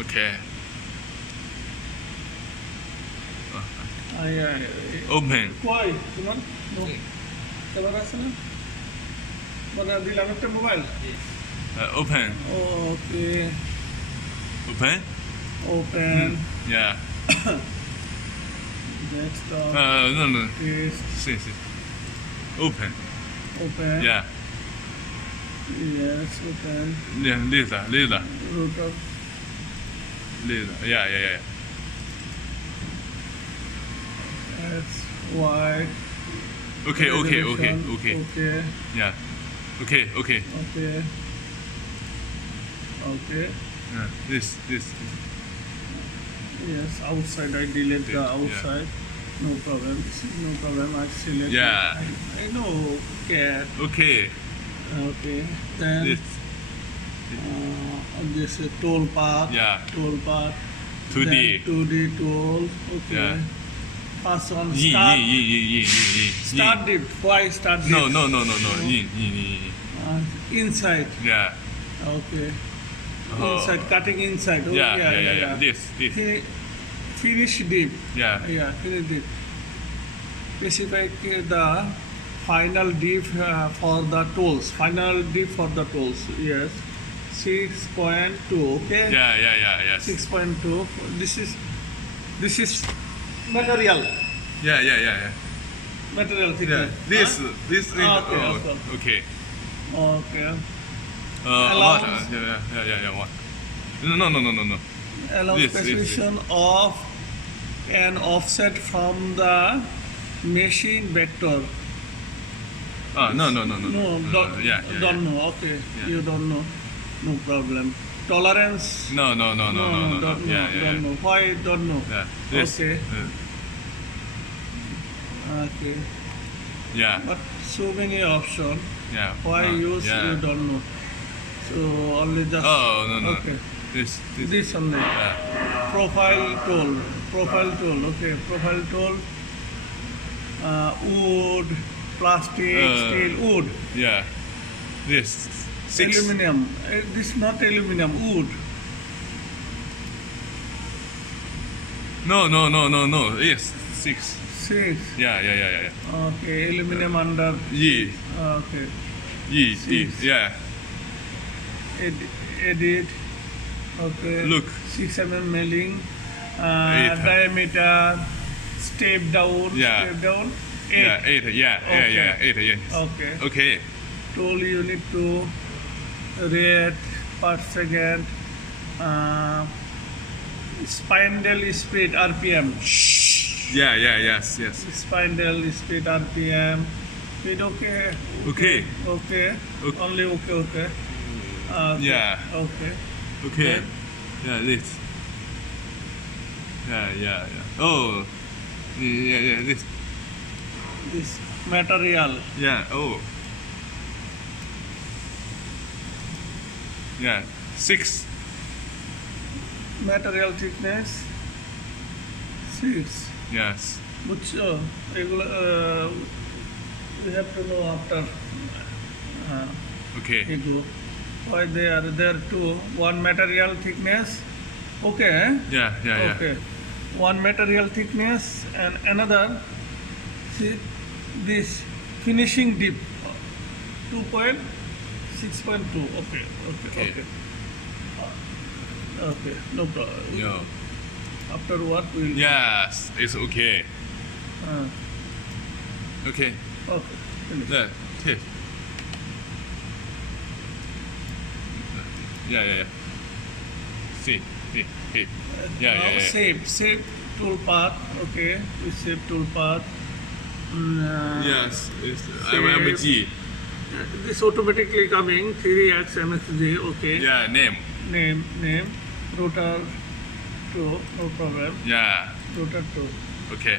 Okay. Open. কই তোমার তোমার আছে না মানে দিলাম একটা mobile Open. Okay Open? Open Yeah. Desktop No. Test See. Open. Open Yeah. Yes open Yeah. Leader. Router Leader. Yeah. X Y Okay. Okay Yeah. Okay. Okay Yeah. This. yes outside I delete the Yeah. outside no problem I select Yeah. I know Okay. okay then This. this tool path Yeah. 2D. then 2D tool okay Yeah. first one Yi. start dip why start dip No. Yin. inside Yeah. okay Oh. inside cutting inside oh, Yeah. This. Finish dip Yeah. finish dip specify the final dip for the tools yes 6.2 okay Yeah. Yes. 6.2 this is material Yeah. thickness This is okay. Okay. What? Yeah. What? No. Allow This. precision of an offset from the machine vector. No. Yeah. Don't know. Okay, Yeah. you don't know. No problem. Tolerance. No. Don't know. Why don't know? Yeah. This. Okay. Okay. Yeah. But so many options. Yeah. Why use yeah. you don't know. So only just. Oh no. Okay. This. Only. Yeah. Profile tool. Okay. Profile tool. Wood, plastic, steel, wood. Yeah. This. 6. Aluminum. This not aluminum. Wood. No. Yes. 6. 6. Yeah. Okay. Aluminum under. Yi. Okay. Yi. Yeah. Edit. Okay. Look. 6 mm milling. 8. Diameter. Step down. Yeah. 8. 8. Yeah. 8. Yeah. Okay. Tool you need to rate per second. Spindle speed RPM. Yeah. Yes. Spindle speed RPM. Speed okay. Okay. Only okay. Yeah. Okay. Okay. Yeah. This. Yeah. Oh. Yeah. This material. Yeah. Oh. Yeah. 6. Material thickness. 6. Yes. Which we have to know after. Okay. Why they are there two? One material thickness. Okay. Yeah. Okay. One material thickness and another. See this finishing dip. 2.6.2. Okay. Okay. No problem. No. After what we'll. Yes. It's okay. Okay. Finish. Yeah. Okay. Yeah. See. Now Yeah. Save tool path. Okay. We save tool path. Yes. I'm a G. This automatically coming 3x MXG. Okay. Yeah. Name. Name. Router 2. No problem. Yeah. Router 2. Okay.